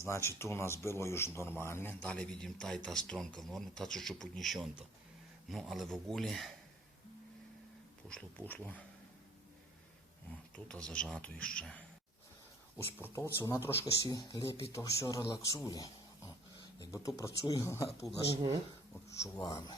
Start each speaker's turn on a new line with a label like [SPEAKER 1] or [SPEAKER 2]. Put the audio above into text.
[SPEAKER 1] Значить, тут у нас було już нормальне. Далі видим та і та стронка, в нормі, та чуть-чуть. Ну, але в ogóle пошло, пошло. О, тут зажато іще. У спортовці вона трошки сі ліпі то все релаксує. О, якби тут працює, а тут аж відчуваємо.